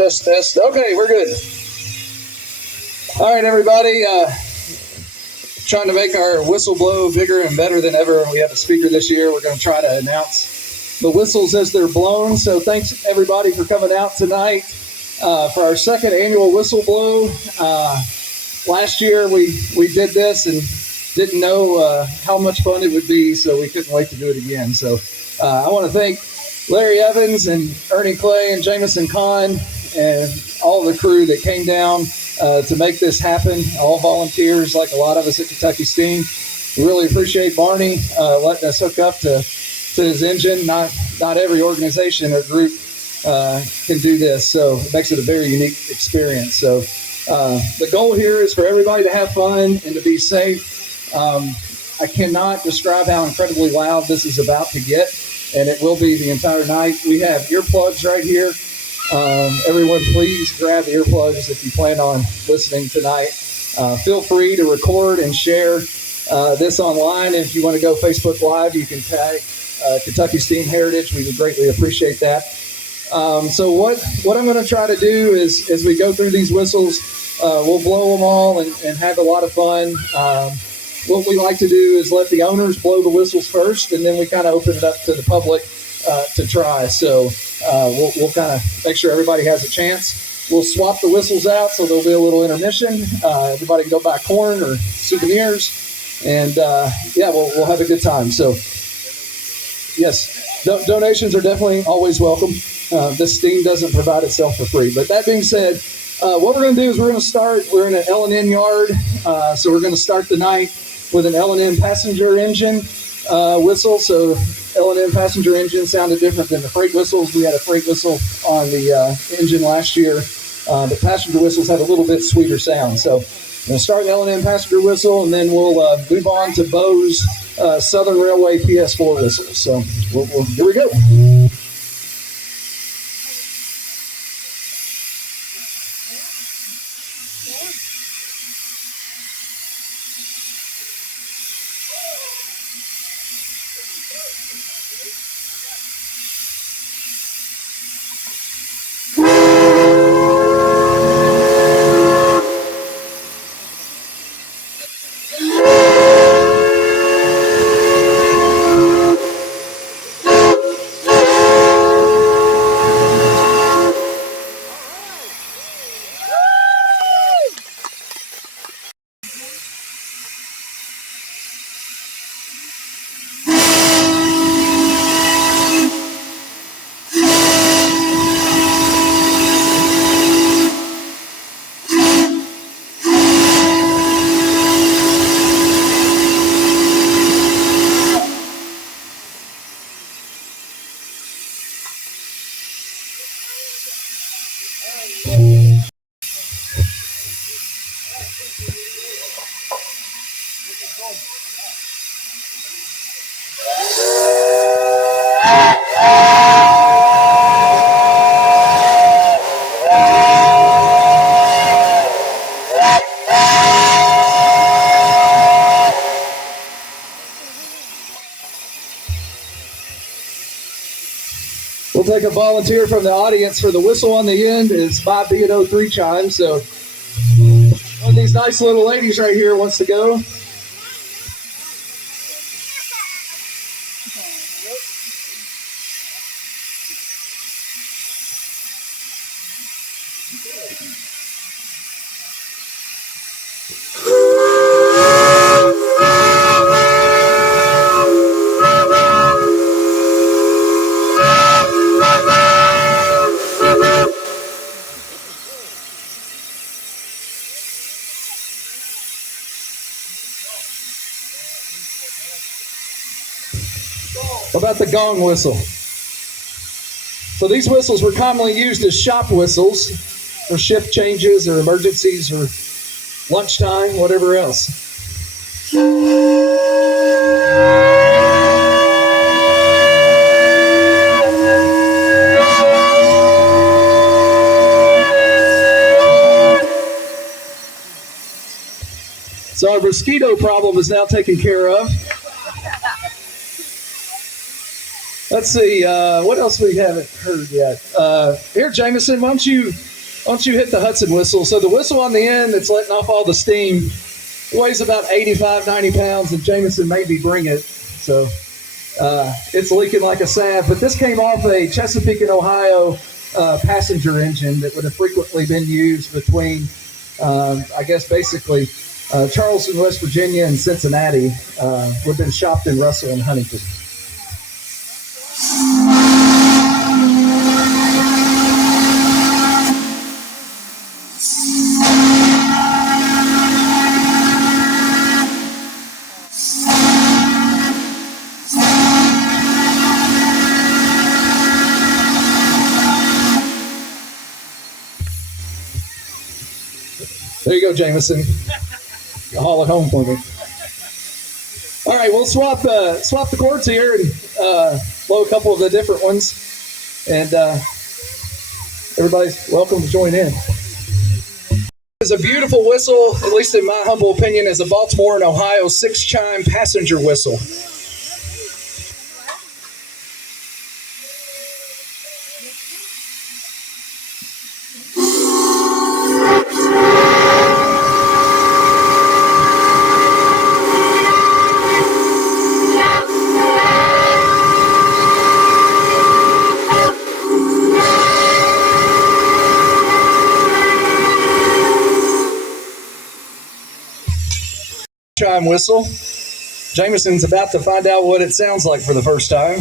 Test, test. Okay, we're good. All right, everybody. Trying to make our whistle blow bigger and better than ever. We have a speaker this year. We're going to try to announce the whistles as they're blown. So thanks, everybody, for coming out tonight for our second annual whistle blow. Last year, we did this and didn't know how much fun it would be, so we couldn't wait to do it again. So I want to thank Larry Evans and Ernie Clay and Jameson Kahn and all the crew that came down to make this happen, all volunteers like a lot of us at Kentucky Steam. We really appreciate Barney letting us hook up to his engine. Not every organization or group can do this, so it makes it a very unique experience. So the goal here is for everybody to have fun and to be safe. I cannot describe how incredibly loud this is about to get, and it will be the entire night. We have earplugs right here. Everyone, please grab earplugs if you plan on listening tonight. Feel free to record and share this online. If you want to go Facebook Live, you can tag Kentucky Steam Heritage. We would greatly appreciate that. So what I'm going to try to do is, as we go through these whistles, we'll blow them all and have a lot of fun. What we like to do is let the owners blow the whistles first, and then we kind of open it up to the public to try. So we'll kind of make sure everybody has a chance. We'll swap the whistles out, so there'll be a little intermission. Everybody can go buy corn or souvenirs, and we'll have a good time. So yes, donations are definitely always welcome. This steam doesn't provide itself for free. But that being said, what we're going to do is we're in an L&N yard, so we're going to start the night with an L&N passenger engine whistle. So L&N passenger engine sounded different than the freight whistles. We had a freight whistle on the engine last year, but passenger whistles have a little bit sweeter sound. So I'm going to start the L&N passenger whistle, and then we'll move on to Bo's Southern Railway PS4 whistles. So here we go. We'll take a volunteer from the audience for the whistle on the end. It's 5B03 chime. So one of these nice little ladies right here wants to go. What about the gong whistle? So these whistles were commonly used as shop whistles for shift changes or emergencies or lunchtime, whatever else. So our mosquito problem is now taken care of. Let's see, what else we haven't heard yet. Here, Jameson, why don't you hit the Hudson whistle? So the whistle on the end that's letting off all the steam weighs about 85, 90 pounds, and Jameson made me bring it. So it's leaking like a salve. But this came off a Chesapeake and Ohio passenger engine that would have frequently been used between, I guess, basically Charleston, West Virginia, and Cincinnati. Would have been shopped in Russell and Huntington. There you go, Jameson. Haul it home for me. All right, we'll swap the chords here and blow a couple of the different ones, and everybody's welcome to join in. It's a beautiful whistle, at least in my humble opinion, is a Baltimore and Ohio 6-chime passenger whistle. Chime whistle. Jameson's about to find out what it sounds like for the first time.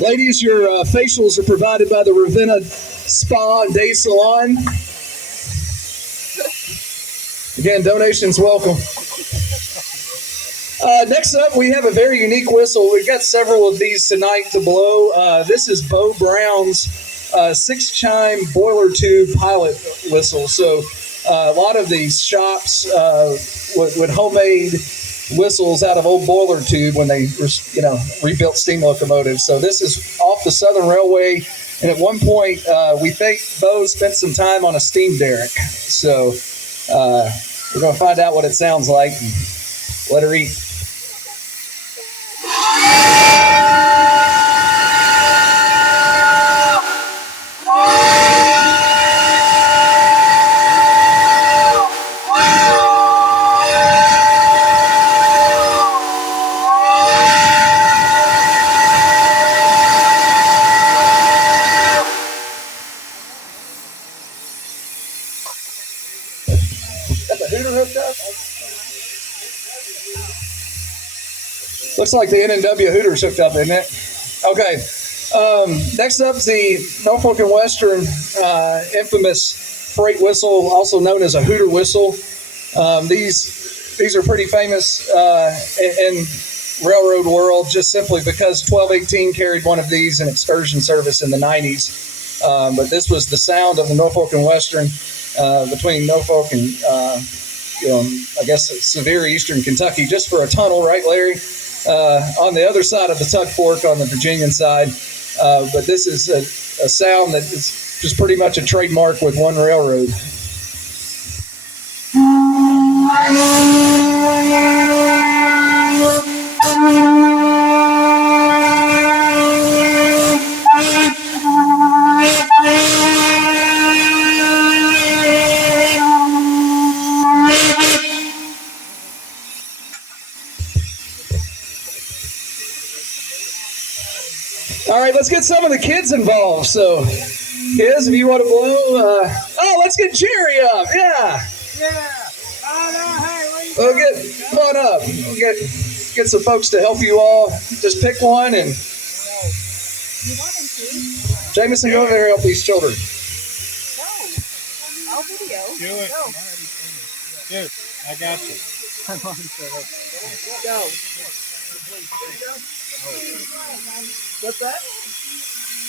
Ladies, your facials are provided by the Ravenna Spa and Day Salon. Again, donations welcome. Next up, we have a very unique whistle. We've got several of these tonight to blow. This is Bo Brown's 6-chime boiler tube pilot whistle. So a lot of these shops with homemade whistles out of old boiler tube when they rebuilt steam locomotives. So this is off the Southern Railway, and at one point we think Bo spent some time on a steam derrick. So we're going to find out what it sounds like and let her eat. Got the hooter hooked up? Looks like the N&W Hooters hooked up, isn't it? Okay. Next up is the Norfolk and Western infamous freight whistle, also known as a hooter whistle. These are pretty famous in railroad world, just simply because 1218 carried one of these in excursion service in the 90s. But this was the sound of the Norfolk and Western between Norfolk and I guess severe eastern Kentucky, just for a tunnel, right, Larry? On the other side of the Tug Fork on the Virginian side. But this is a sound that is just pretty much a trademark with one railroad. All right, let's get some of the kids involved. So, kids, if you want to blow, let's get Jerry up. Yeah. Come on up. We'll get some folks to help you all. Just pick one and Jameson, go over there and help these children. No. I'll video. Do it. Go. Dude, I got you. Go. What's that?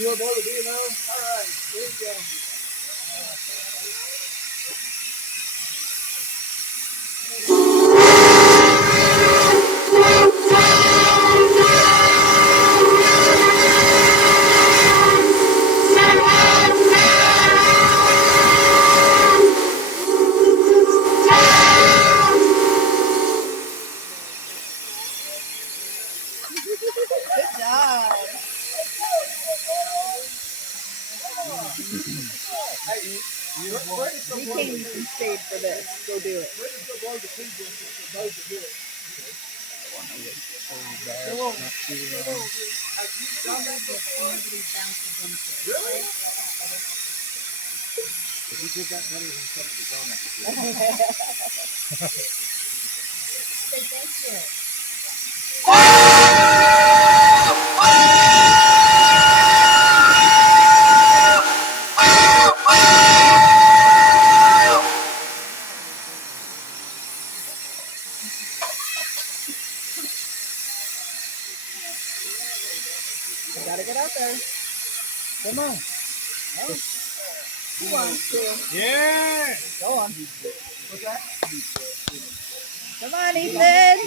You want more to be, no? All right, here we go. Good job. You came and stayed for this. Go do it. You did that better than some of the donuts. Say thank you. You gotta get out there. Come on. Oh. Who wants to? Yeah. Go on. What's that? Come on, Ethan.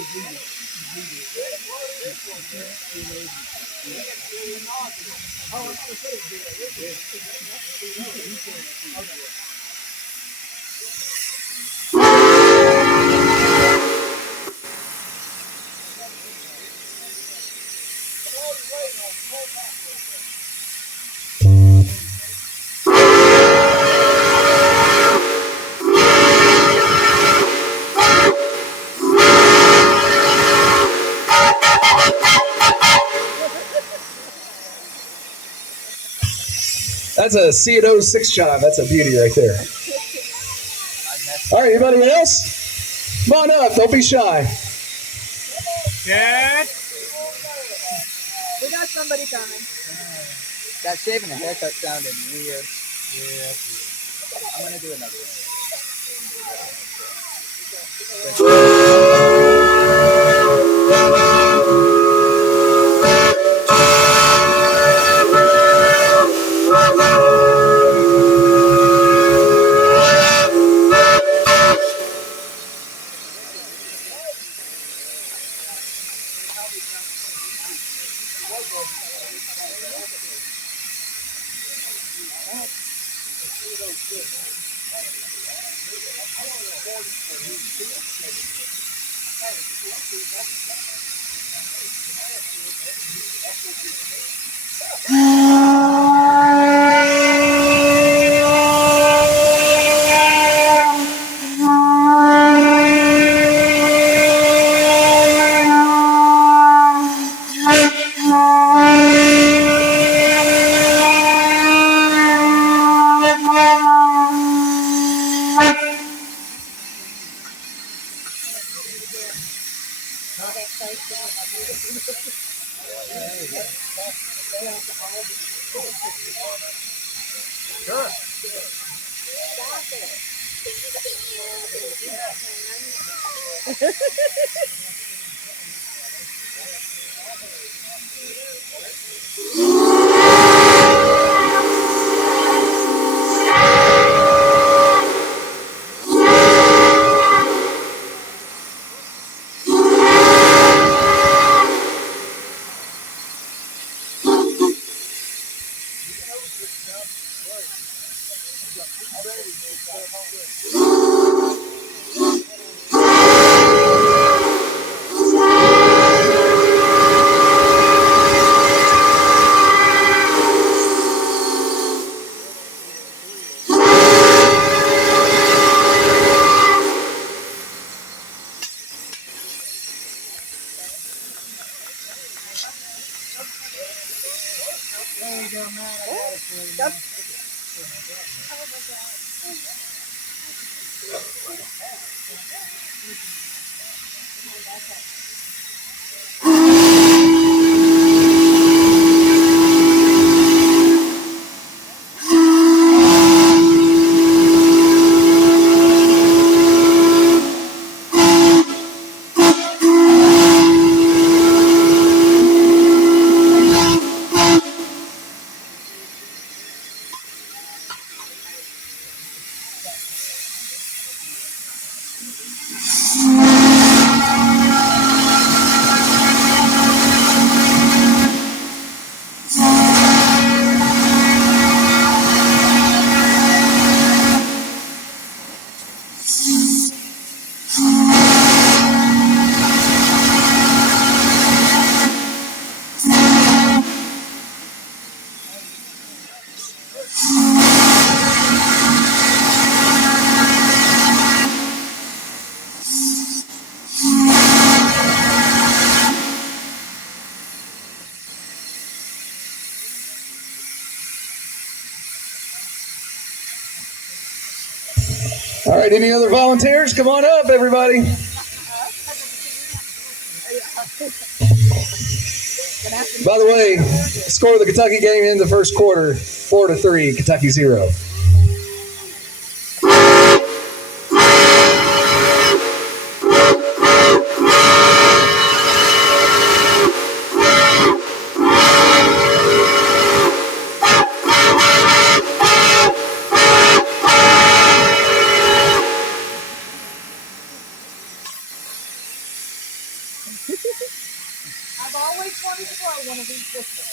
That's a C at 06 chime. That's a beauty right there. All right, anybody else? Come on up. Don't be shy. Dad. We got somebody coming. That shaving a haircut sounded weird. Yeah. I'm gonna do another one. All right, any other volunteers? Come on up, everybody. By the way, score of the Kentucky game in the first quarter, 4-3, Kentucky 0. I've always wanted to throw one of these whistles.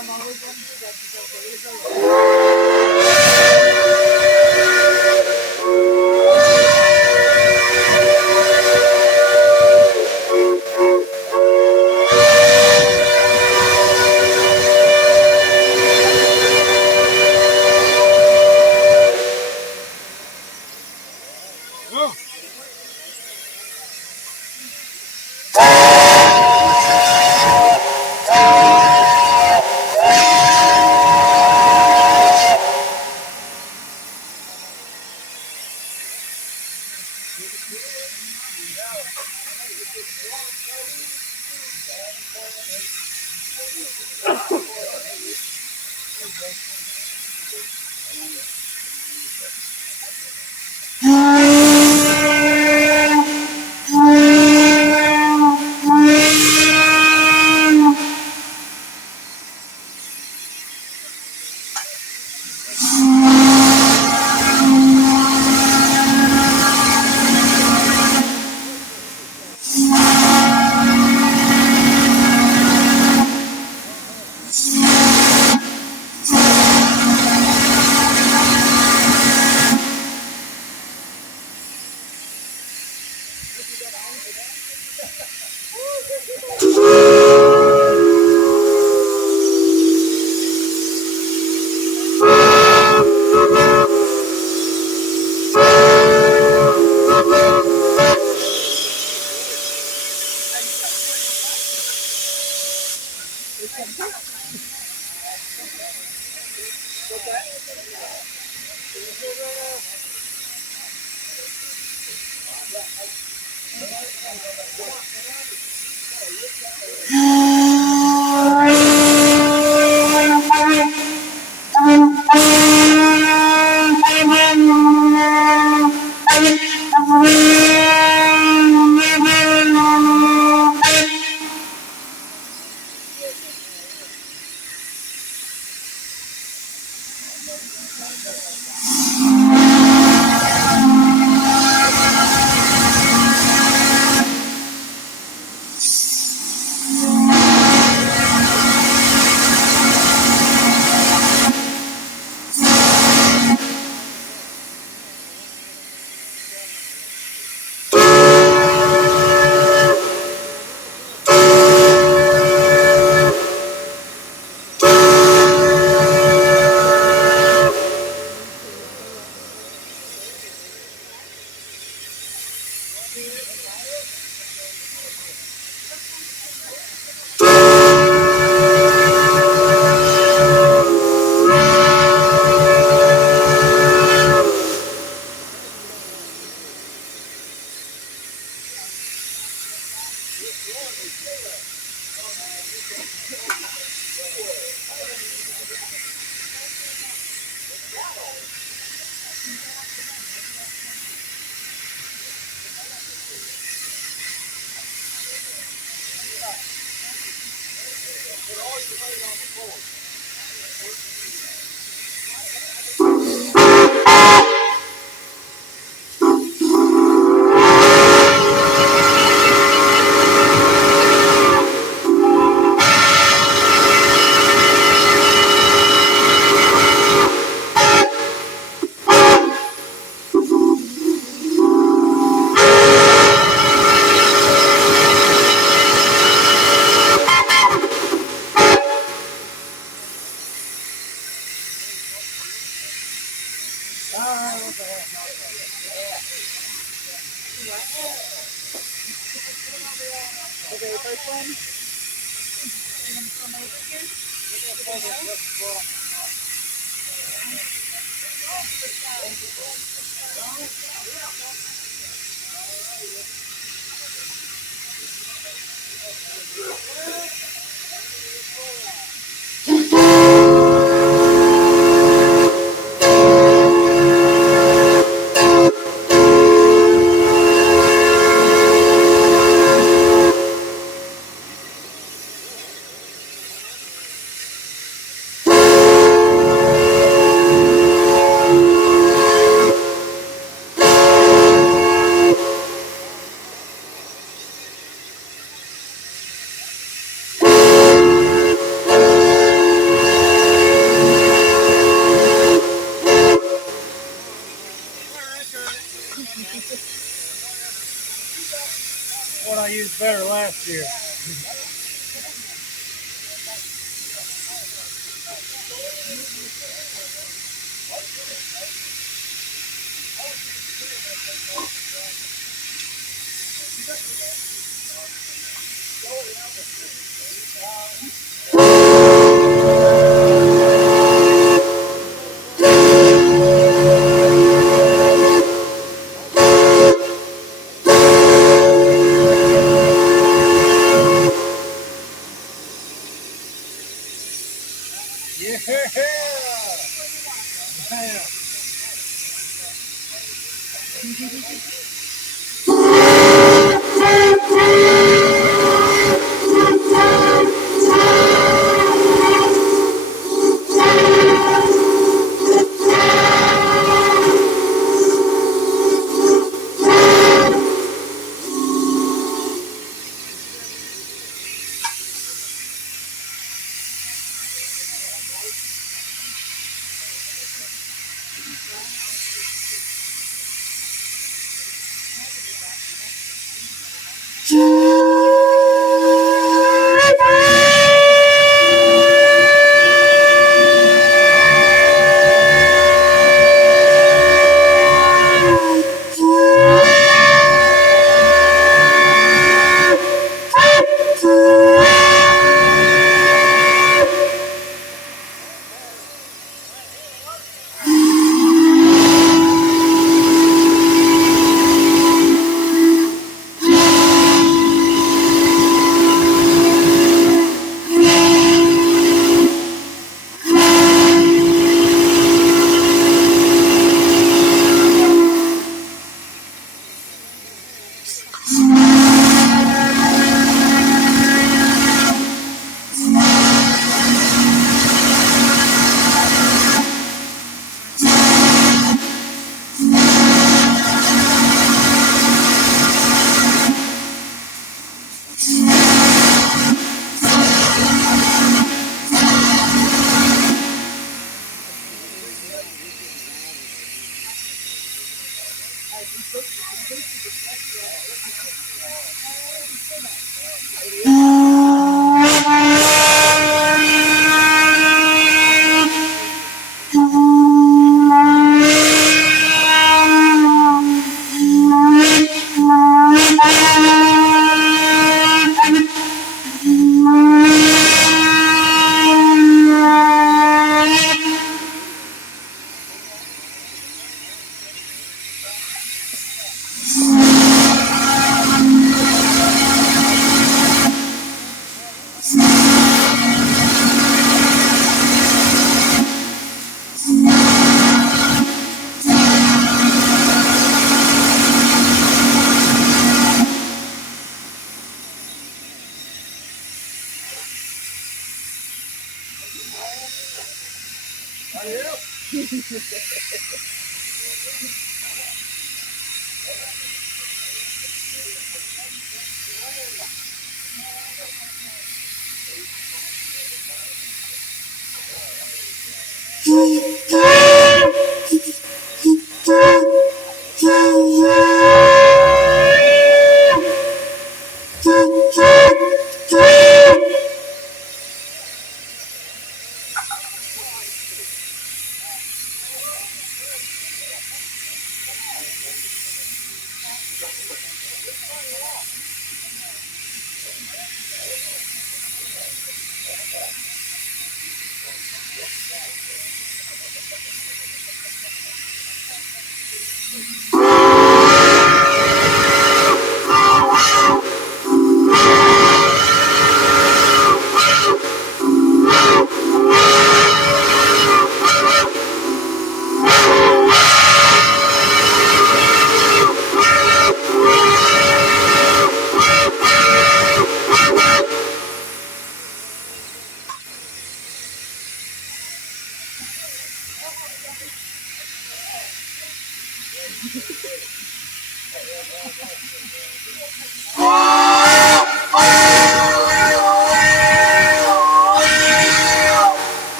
I'm always wanting to do that because there is The very first one. What I used better last year. Yeah. Yeah.